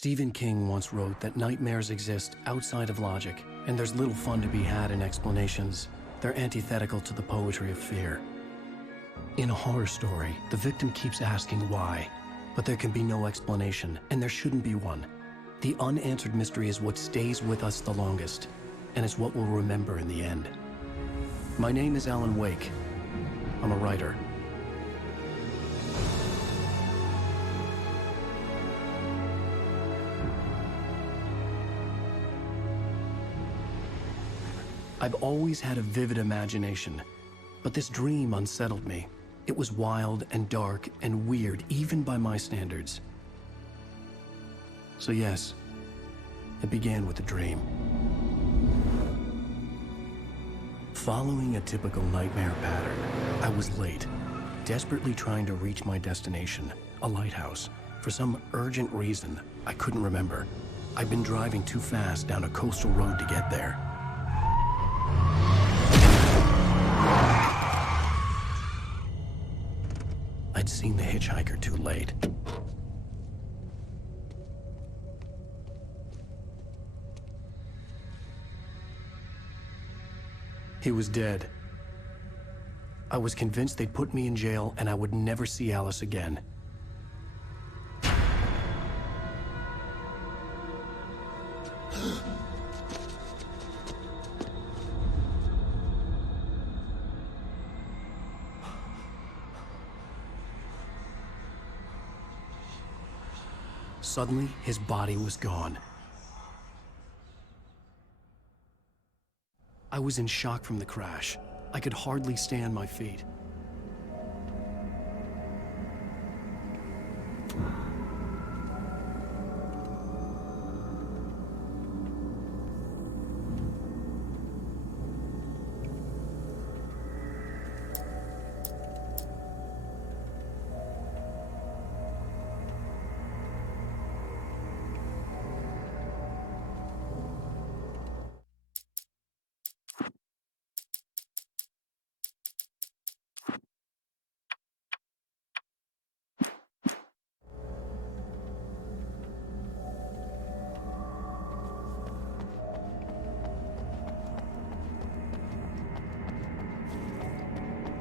Stephen King once wrote that nightmares exist outside of logic, and there's little fun to be had in explanations. They're antithetical to the poetry of fear. In a horror story, the victim keeps asking why, but there can be no explanation, and there shouldn't be one. The unanswered mystery is what stays with us the longest, and it's what we'll remember in the end. My name is Alan Wake. I'm a writer. I've always had a vivid imagination, but this dream unsettled me. It was wild and dark and weird, even by my standards. So yes, it began with a dream. Following a typical nightmare pattern, I was late, desperately trying to reach my destination, a lighthouse. For some urgent reason, I couldn't remember. I'd been driving too fast down a coastal road to get there. I'd seen the hitchhiker too late. He was dead. I was convinced they'd put me in jail and I would never see Alice again. Suddenly, his body was gone. I was in shock from the crash. I could hardly stand my feet.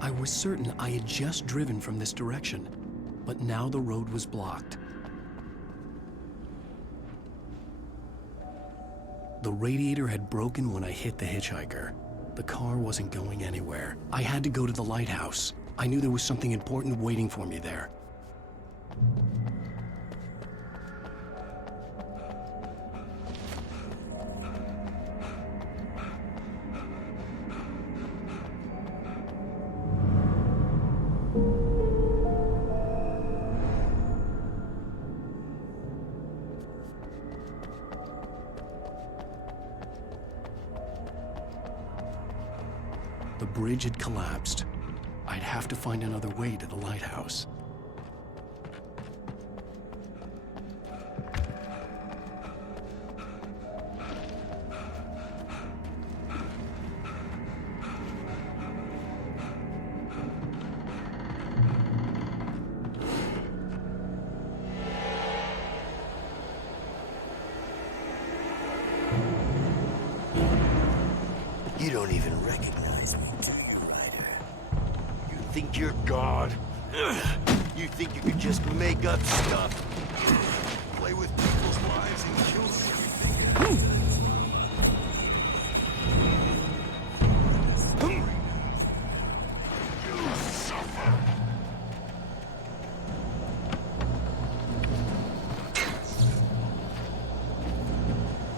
I was certain I had just driven from this direction, but now the road was blocked. The radiator had broken when I hit the hitchhiker. The car wasn't going anywhere. I had to go to the lighthouse. I knew there was something important waiting for me there. The bridge had collapsed. I'd have to find another way to the lighthouse. You don't even recognize me, do you, Ryder? You think you're God? You think you could just make up stuff? Play with people's lives and kill everything? You suffer!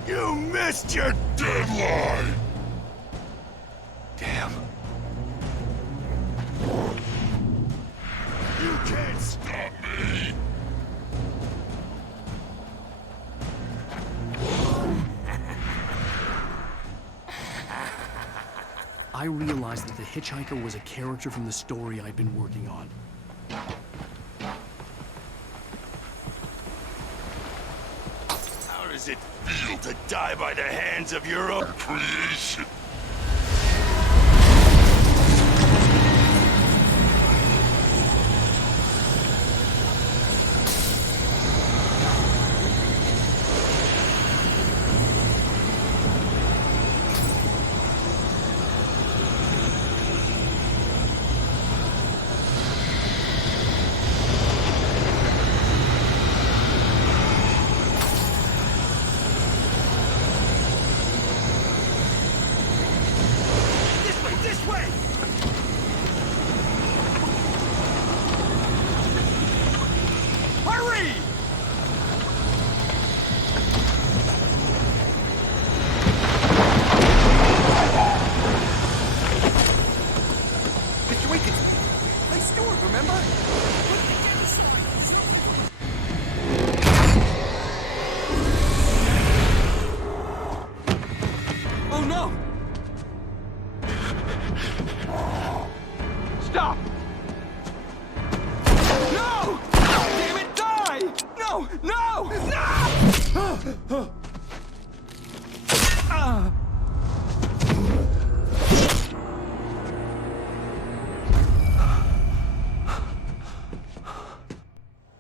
You missed your deadline! Damn. You can't stop me! I realized that the hitchhiker was a character from the story I'd been working on. How does it feel to die by the hands of your own creation? Stop! No! Damn it, die! No! No! No!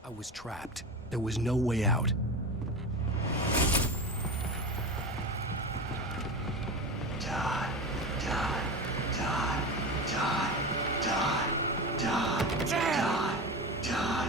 I was trapped. There was no way out. Die, die, die, die, die, die, die, die.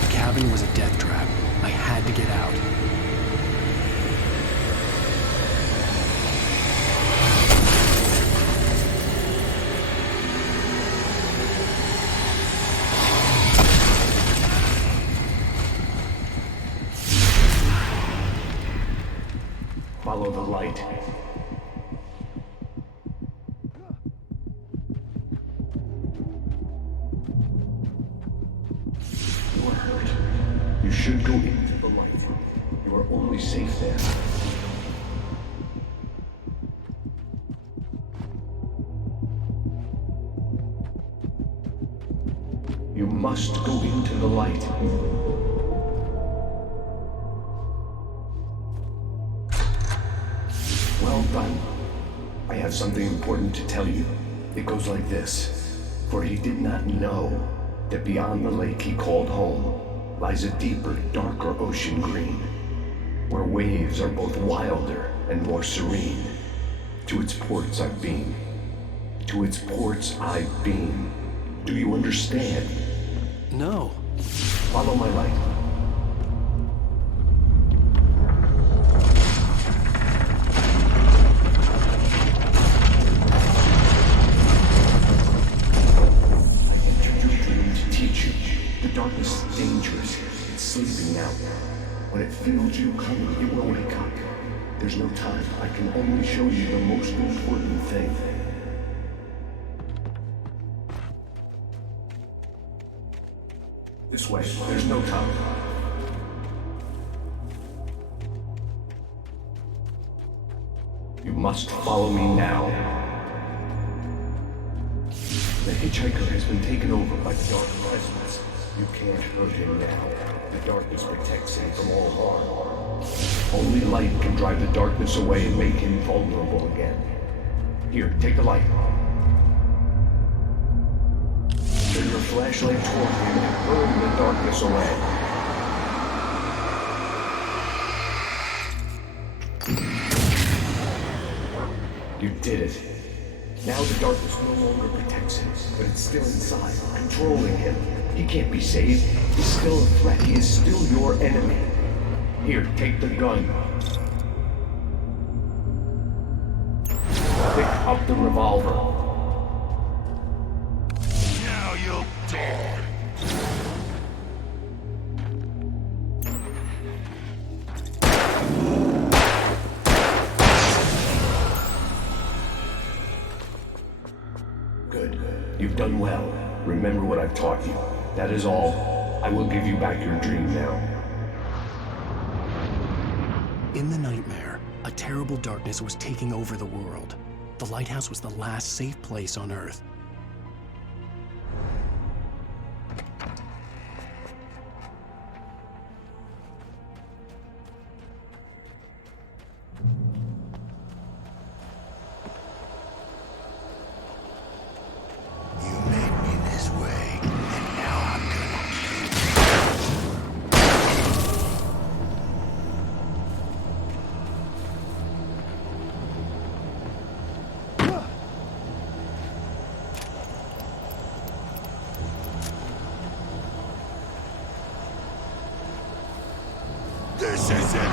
The cabin was a death trap. I had to get out. Follow the light. You are hurt. You should go into the light. You are only safe there. You must go into the light. Well done. I have something important to tell you. It goes like this. For he did not know that beyond the lake he called home lies a deeper, darker ocean green, where waves are both wilder and more serene. To its ports I've been. To its ports I've been. Do you understand? No. Follow my light. Darkness is dangerous. It's sleeping now. When it feels you coming, it will wake up. There's no time. I can only show you the most important thing. This way. There's no time. You must follow me now. The hitchhiker has been taken over by the dark presence. You can't hurt him now. The darkness protects him from all harm. Only light can drive the darkness away and make him vulnerable again. Here, take the light. Turn your flashlight toward him and burn the darkness away. You did it. Now the darkness no longer protects him, but it's still inside, controlling him. He can't be saved. He's still a threat. He is still your enemy. Here, take the gun. Pick up the revolver. Now you'll die. Good. You've done well. Remember what I've taught you. That is all. I will give you back your dream now. In the nightmare, a terrible darkness was taking over the world. The lighthouse was the last safe place on Earth. This is it!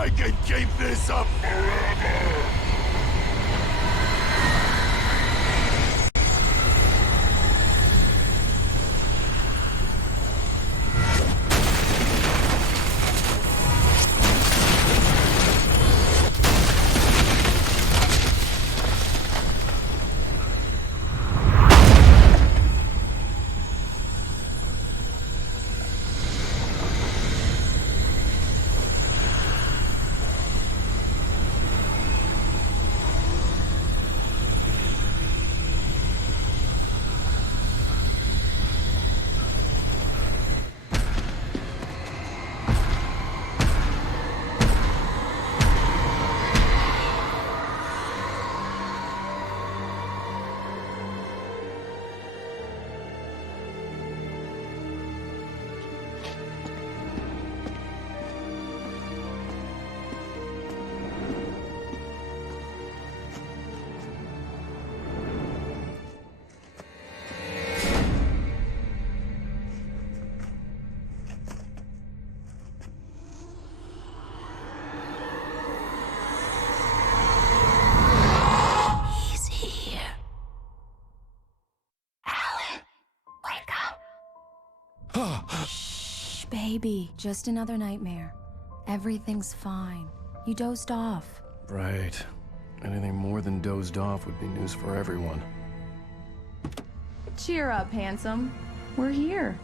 I can keep this up forever! Shh, baby. Just another nightmare. Everything's fine. You dozed off. Right. Anything more than dozed off would be news for everyone. Cheer up, handsome. We're here.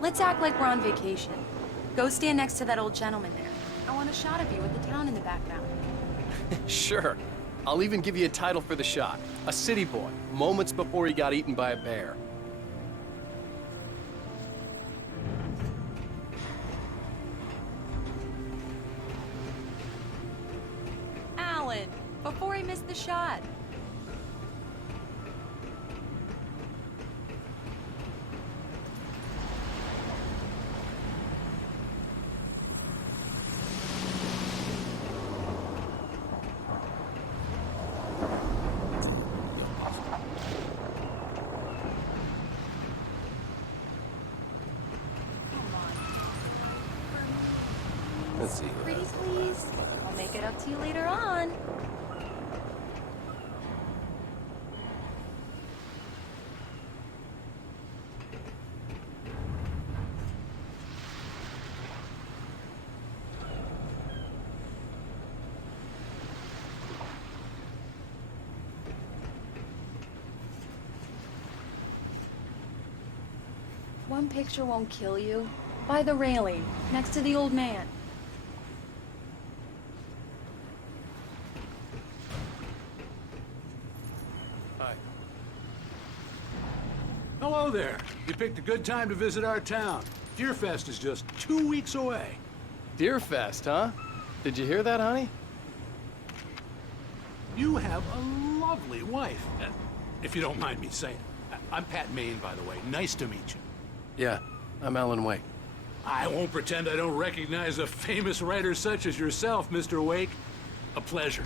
Let's act like we're on vacation. Go stand next to that old gentleman there. I want a shot of you with the town in the background. Sure. I'll even give you a title for the shot. A city boy, moments before he got eaten by a bear. Alan, before he missed the shot. Let's see. Pretties, please. I'll make it up to you later on. One picture won't kill you. By the railing, next to the old man. Hi. Hello there. You picked a good time to visit our town. Deerfest is just 2 weeks away. Deerfest, huh? Did you hear that, honey? You have a lovely wife. If you don't mind me saying. I'm Pat Maine, by the way. Nice to meet you. Yeah, I'm Alan Wake. I won't pretend I don't recognize a famous writer such as yourself, Mr. Wake. A pleasure.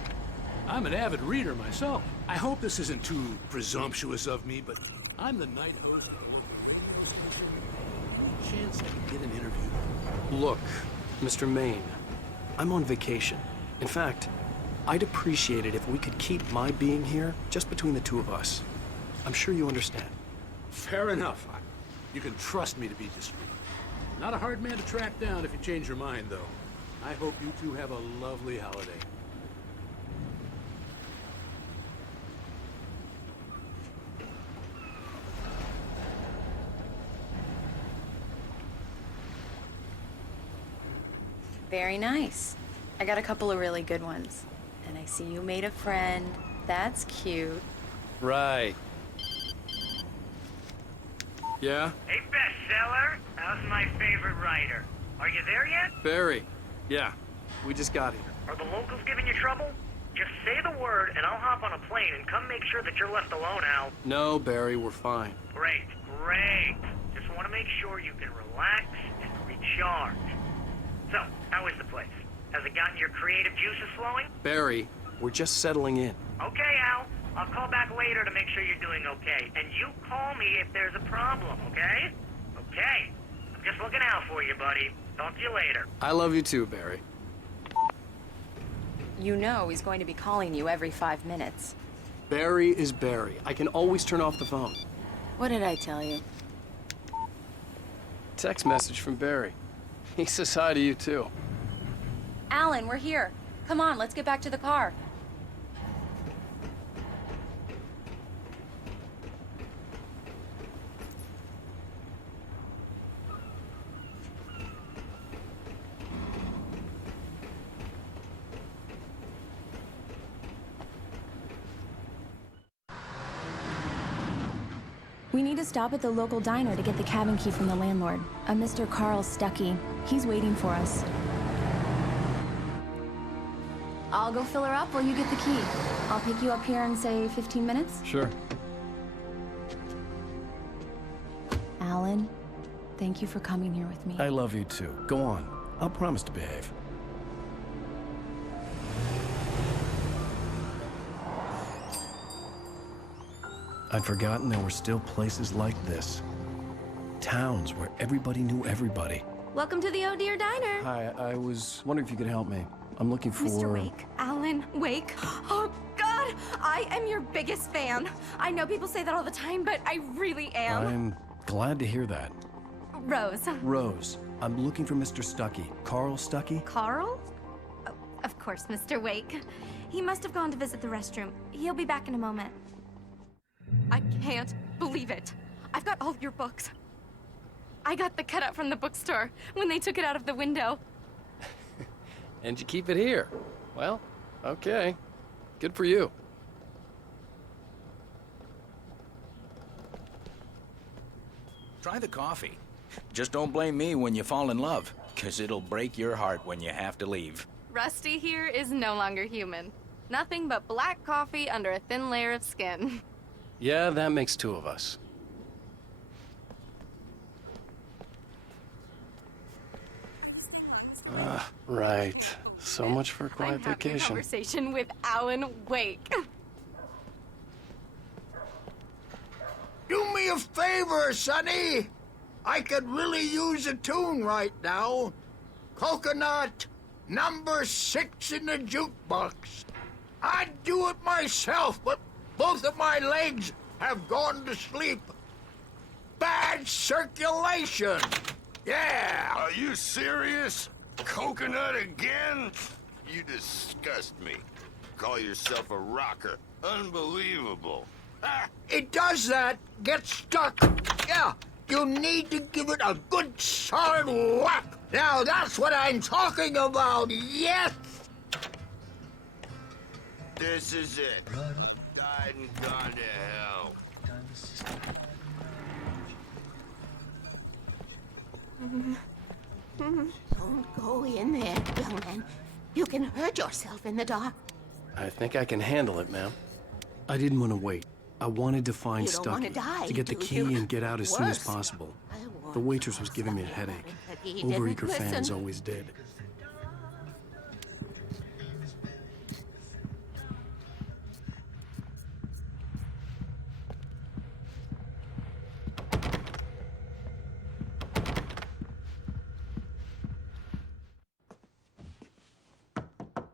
I'm an avid reader myself. I hope this isn't too presumptuous of me, but I'm the night host of chance I can get an interview. Look, Mr. Maine, I'm on vacation. In fact, I'd appreciate it if we could keep my being here just between the two of us. I'm sure you understand. Fair enough. You can trust me to be discreet. Not a hard man to track down if you change your mind, though. I hope you two have a lovely holiday. Very nice. I got a couple of really good ones. And I see you made a friend. That's cute. Right. Yeah? Hey, bestseller. How's my favorite writer? Are you there yet? Barry. Yeah. We just got here. Are the locals giving you trouble? Just say the word and I'll hop on a plane and come make sure that you're left alone, Al. No, Barry, we're fine. Great, great. Just want to make sure you can relax and recharge. So, how is the place? Has it gotten your creative juices flowing? Barry, we're just settling in. Okay, Al. I'll call back later to make sure you're doing okay. And you call me if there's a problem, okay? Okay. I'm just looking out for you, buddy. Talk to you later. I love you too, Barry. You know he's going to be calling you every 5 minutes. Barry is Barry. I can always turn off the phone. What did I tell you? Text message from Barry. He says hi to you too. Alan, we're here. Come on, let's get back to the car. We need to stop at the local diner to get the cabin key from the landlord, a Mr. Carl Stuckey. He's waiting for us. I'll go fill her up while you get the key. I'll pick you up here in, say, 15 minutes? Sure. Alan, thank you for coming here with me. I love you too. Go on. I'll promise to behave. I'd forgotten there were still places like this. Towns where everybody knew everybody. Welcome to the Oh Dear Diner. Hi, I was wondering if you could help me. I'm looking for... Mr. Wake. Alan Wake. Oh, God! I am your biggest fan. I know people say that all the time, but I really am. I'm glad to hear that. Rose. Rose, I'm looking for Mr. Stuckey. Carl Stuckey? Carl? Oh, of course, Mr. Wake. He must have gone to visit the restroom. He'll be back in a moment. I can't believe it. I've got all your books. I got the cutout from the bookstore when they took it out of the window. And you keep it here. Well, okay. Good for you. Try the coffee. Just don't blame me when you fall in love, 'cause it'll break your heart when you have to leave. Rusty here is no longer human. Nothing but black coffee under a thin layer of skin. Yeah, that makes two of us. Right. So much for a quiet I'm having a vacation. conversation with Alan Wake. Do me a favor, Sonny. I could really use a tune right now. Coconut, number 6 in the jukebox. I'd do it myself, but both of my legs have gone to sleep. Bad circulation. Yeah. Are you serious? Coconut again? You disgust me. Call yourself a rocker. Unbelievable. Ah. It does that. Get stuck. Yeah. You need to give it a good solid whack. Now that's what I'm talking about. Yes. This is it. Died and gone to hell. Don't go in there, young man. You can hurt yourself in the dark. I think I can handle it, ma'am. I didn't want to wait. I wanted to find You don't want Stuckey, to die, to get the do key you? and get out as soon as Worse. possible. I warned The waitress was you giving me a about headache. it, but he didn't Overeager fans listen. always did.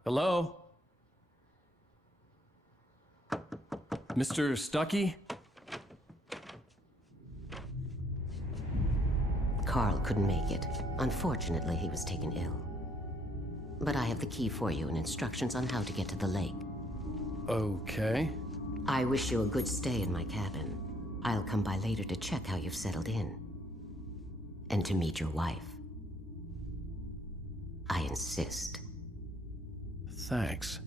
Hello? Mr. Stuckey? Carl couldn't make it. Unfortunately, he was taken ill. But I have the key for you and instructions on how to get to the lake. Okay. I wish you a good stay in my cabin. I'll come by later to check how you've settled in. And to meet your wife. I insist. Thanks.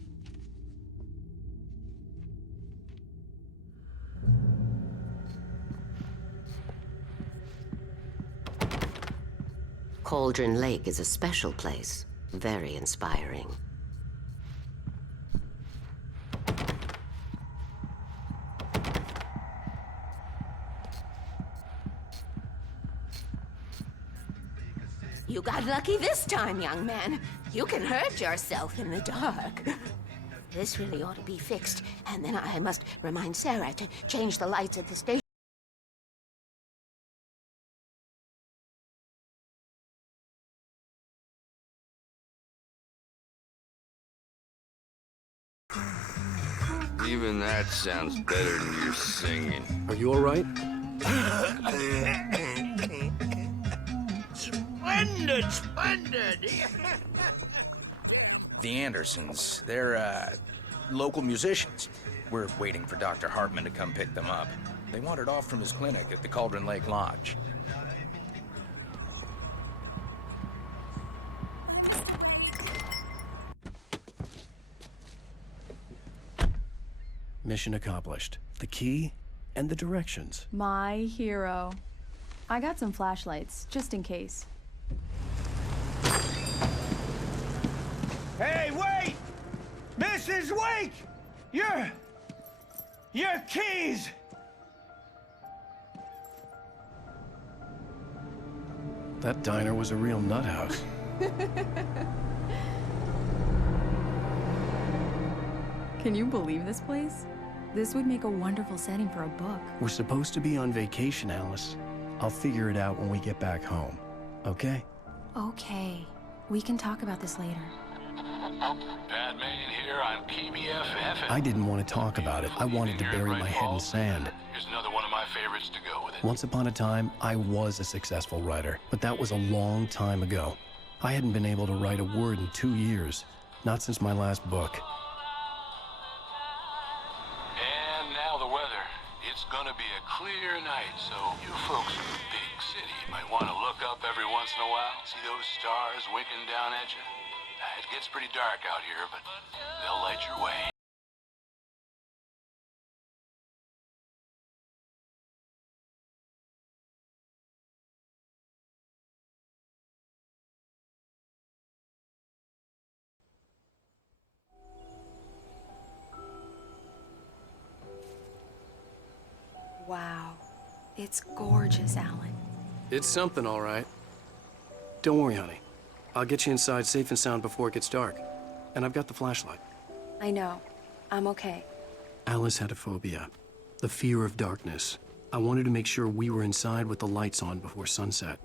Cauldron Lake is a special place. Very inspiring. You got lucky this time, young man. You can hurt yourself in the dark. This really ought to be fixed, and then I must remind Sarah to change the lights at the station. Even that sounds better than your singing. Are you all right? Splendid, splendid! The Andersons, they're, local musicians. We're waiting for Dr. Hartman to come pick them up. They wandered off from his clinic at the Cauldron Lake Lodge. Mission accomplished. The key and the directions. My hero. I got some flashlights, just in case. Hey, wait! Mrs. Wake! Your keys! That diner was a real nut house. Can you believe this place? This would make a wonderful setting for a book. We're supposed to be on vacation, Alice. I'll figure it out when we get back home. Okay? Okay. We can talk about this later. Bad man here on KBFF. I didn't want to talk about it. I wanted to bury my head in sand. Here's another one of my favorites to go with it. Once upon a time, I was a successful writer, but that was a long time ago. I hadn't been able to write a word in 2 years. Not since my last book. And now the weather. It's gonna be a clear night, so you folks in the big city might want to look up every once in a while. See those stars winking down at you? It gets pretty dark out here, but they'll light your way. Wow. It's gorgeous, Alan. It's something, all right. Don't worry, honey. I'll get you inside safe and sound before it gets dark. And I've got the flashlight. I know. I'm okay. Alice had a phobia. The fear of darkness. I wanted to make sure we were inside with the lights on before sunset.